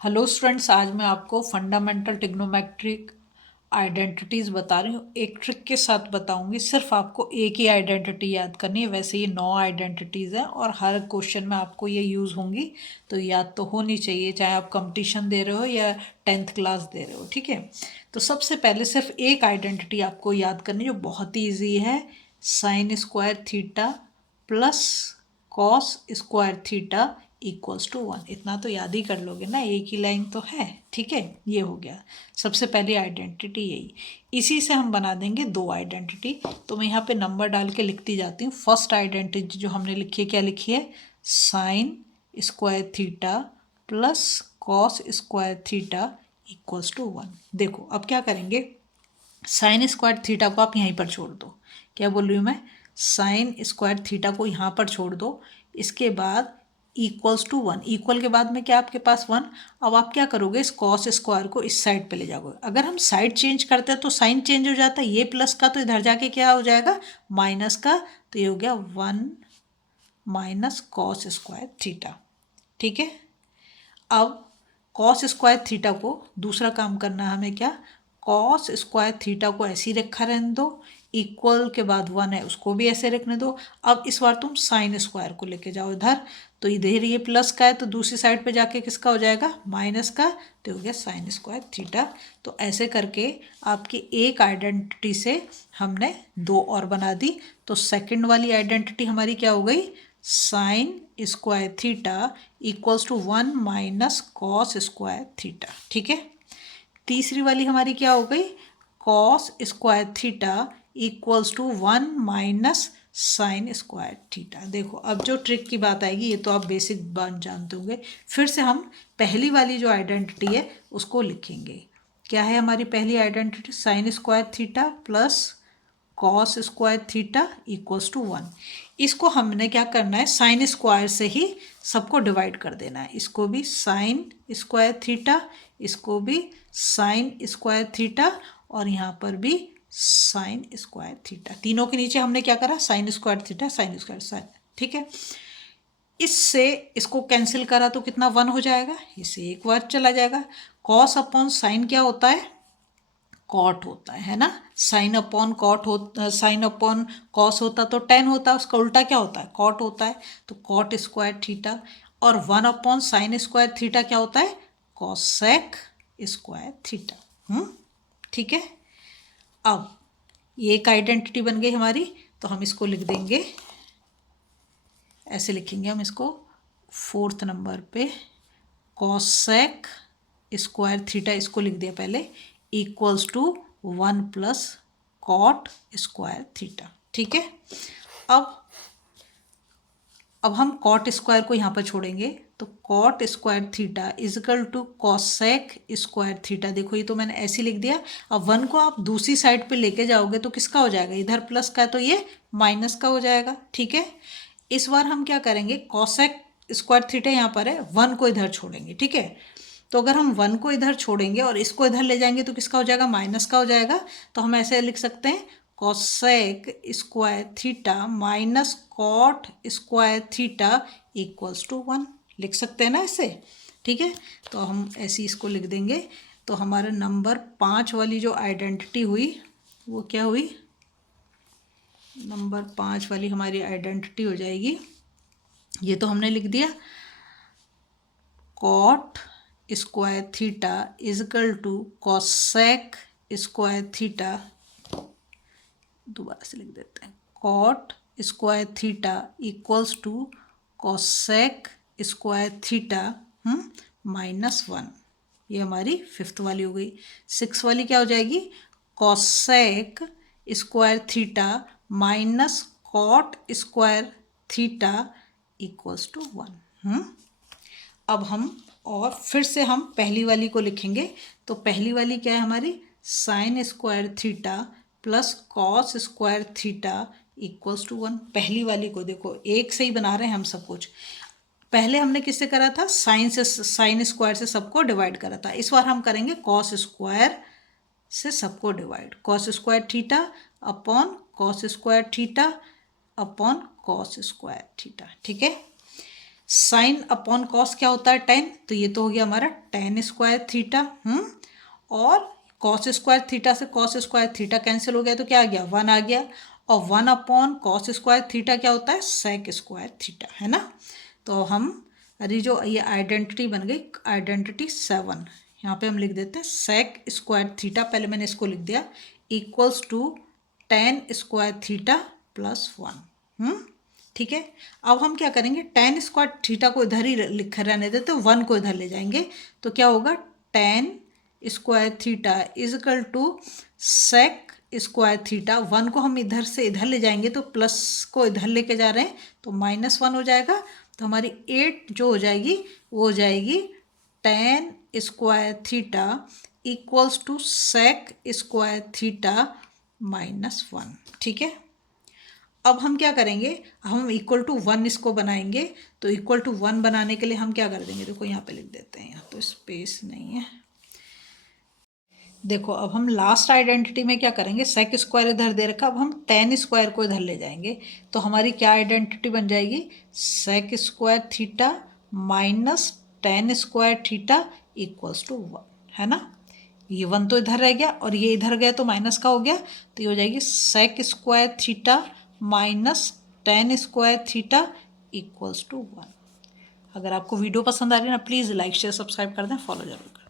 Hello students, आज मैं आपको फंडामेंटल ट्रिग्नोमेट्रिक आइडेंटिटीज़ बता रही हूँ। एक ट्रिक के साथ बताऊंगी। सिर्फ आपको एक ही आइडेंटिटी याद करनी है। वैसे ये 9 आइडेंटिटीज़ हैं और हर क्वेश्चन में आपको ये यूज़ होंगी, तो याद तो होनी चाहिए, चाहे आप कंपटीशन दे रहे हो या 10th क्लास दे रहे हो। ठीक है, तो सबसे पहले सिर्फ एक आइडेंटिटी आपको याद करनी जो बहुत ही ईजी है। Sine square theta plus cos square theta equals to 1। इतना तो याद ही कर लोगे ना, एक ही लाइन तो है। ठीक है, ये हो गया सबसे पहली आइडेंटिटी। यही इसी से हम बना देंगे दो आइडेंटिटी। तो मैं यहाँ पे नंबर डाल के लिखती जाती हूँ। फर्स्ट आइडेंटिटी जो हमने लिखी है, क्या लिखी है? Sine square theta plus cos square theta equals to 1। देखो अब क्या करेंगे, साइन स्क्वायर थीटा को आप यहीं पर छोड़ दो। क्या बोल रही हूँ मैं? साइन स्क्वायर थीटा को यहाँ पर छोड़ दो। इसके बाद इक्वल्स टू 1। इक्वल के बाद में क्या आपके पास 1। अब आप क्या करोगे, इस कॉस स्क्वायर को इस साइड पे ले जाओगे। अगर हम साइड चेंज करते हैं तो साइन चेंज हो जाता है। ये प्लस का तो इधर जाके क्या हो जाएगा, माइनस का। तो ये हो गया 1 माइनस कॉस स्क्वायर थीटा। ठीक है, अब कॉस स्क्वायर थीटा को दूसरा काम करना है हमें। क्या? कॉस स्क्वायर थीटा को ऐसे ही रखा रहने दो। इक्वल के बाद 1 है, उसको भी ऐसे रखने दो। अब इस बार तुम साइन स्क्वायर को लेके जाओ इधर। तो इधर ये प्लस का है तो दूसरी साइड पे जाके किसका हो जाएगा, माइनस का। तो हो गया साइन स्क्वायर थीटा। तो ऐसे करके आपकी एक आइडेंटिटी से हमने दो और बना दी। तो सेकंड वाली आइडेंटिटी हमारी क्या हो गई, sine square theta equals to 1 minus cos square theta. ठीक है, तीसरी वाली हमारी क्या हो गई, cos square theta equals to 1 minus sine square theta. देखो अब जो ट्रिक की बात आएगी, ये तो आप बेसिक बात जानते होंगे। फिर से हम पहली वाली जो आइडेंटिटी है उसको लिखेंगे। क्या है हमारी पहली identity? Sine square theta plus cos square theta equals to 1। इसको हमने क्या करना है, साइन स्क्वायर से ही सबको डिवाइड कर देना है। इसको भी साइन स्क्वायर थीटा, इसको भी साइन स्क्वायर थीटा, और यहाँ पर भी साइन स्क्वायर थीटा। तीनों के नीचे हमने क्या करा, sign square theta sine square sine. ठीक है, इससे इसको कैंसिल करा तो कितना 1 हो जाएगा, इससे एक बार चला जाएगा। कॉस अपॉन साइन क्या होता है, कॉट होता है ना। साइन अपॉन कॉट हो, साइन अपॉन कॉस होता तो टेन होता है, उसका उल्टा क्या होता है, कॉट होता है। तो कॉट स्क्वायर थीटा। और 1 अपॉन साइन स्क्वायर थीटा क्या होता है, कॉसेक स्क्वायर थीटा। ठीक है, अब ये एक आइडेंटिटी बन गई हमारी। तो हम इसको लिख देंगे, ऐसे लिखेंगे हम इसको फोर्थ नंबर पे, कॉसेक स्क्वायर थीटा, इसको लिख दिया पहले, equals to 1 plus cot square theta. ठीक है, अब हम कॉट स्क्वायर को यहाँ पर छोड़ेंगे। तो cot square theta is equal to cosec square theta. देखो ये तो मैंने ऐसे लिख दिया। अब 1 को आप दूसरी साइड पे लेके जाओगे तो किसका हो जाएगा, इधर प्लस का है तो ये माइनस का हो जाएगा। ठीक है, इस बार हम क्या करेंगे, कॉसेक स्क्वायर थीटा यहाँ पर है, 1 को इधर छोड़ेंगे। ठीक है, तो अगर हम 1 को इधर छोड़ेंगे और इसको इधर ले जाएंगे तो किसका हो जाएगा, माइनस का हो जाएगा। तो हम ऐसे लिख सकते हैं, cosec square theta minus cot square theta equals to 1। लिख सकते हैं ना ऐसे। ठीक है, तो हम ऐसे इसको लिख देंगे। तो हमारा नंबर 5 वाली जो आइडेंटिटी हुई वो क्या हुई, नंबर 5 वाली हमारी आइडेंटिटी हो जाएगी, ये तो हमने लिख दिया, cot square theta is equal to cosec square theta. दोबारा से लिख देते हैं, cot square theta equals to cosec square theta -1। ये हमारी फिफ्थ वाली हो गई। सिक्स वाली क्या हो जाएगी, cosec square theta minus cot square theta equals to 1। अब हम और फिर से हम पहली वाली को लिखेंगे। तो पहली वाली क्या है हमारी, sin square theta plus cos square theta equals to 1। पहली वाली को देखो एक से ही बना रहे हैं हम सब कुछ। पहले हमने किससे करा था, साइन से, साइन स्क्वायर से सबको डिवाइड करा था। इस बार हम करेंगे कॉस स्क्वायर से सबको divide. Cos square theta upon cos square theta upon cos square theta. ठीक है, साइन अपॉन कॉस क्या होता है 10, तो ये तो हो गया हमारा tan स्क्वायर थीटा। और कॉस स्क्वायर थीटा से कॉस स्क्वायर थीटा कैंसिल हो गया तो क्या आ गया 1 आ गया। और 1 अपॉन कॉस स्क्वायर थीटा क्या होता है सेक स्क्वायर थीटा, है ना। तो हम अरे जो ये आइडेंटिटी बन गई आइडेंटिटी 7, यहाँ पे हम लिख देते हैं सेक स्क्वायर थीटा, पहले मैंने इसको लिख दिया equals to tan square theta plus 1। ठीक है। अब हम क्या करेंगे tan स्क्वायर थीटा को इधर ही लिख रहने देते, 1 को इधर ले जाएंगे तो क्या होगा tan square theta is equal to sec square theta. 1 को हम इधर से इधर ले जाएंगे तो प्लस को इधर लेके जा रहे हैं तो -1 हो जाएगा। तो हमारी 8 जो हो जाएगी वो हो जाएगी tan square theta equals to sec square theta -1। ठीक है। अब हम क्या करेंगे, हम इक्वल टू 1 इसको बनाएंगे। तो इक्वल टू 1 बनाने के लिए हम क्या कर देंगे, देखो यहाँ पे लिख देते हैं, यहाँ तो स्पेस नहीं है। देखो अब हम लास्ट आइडेंटिटी में क्या करेंगे, सेक स्क्वायर इधर दे रखा, अब हम tan स्क्वायर को इधर ले जाएंगे तो हमारी क्या आइडेंटिटी बन जाएगी sec square theta minus tan square theta equals to 1, है ना। ये 1 तो इधर रह गया और ये इधर गया तो माइनस का हो गया, तो ये हो जाएगी sec square theta minus tan square theta equals to 1। अगर आपको वीडियो पसंद आ रही है ना प्लीज़ लाइक शेयर सब्सक्राइब कर दें, फॉलो जरूर करें।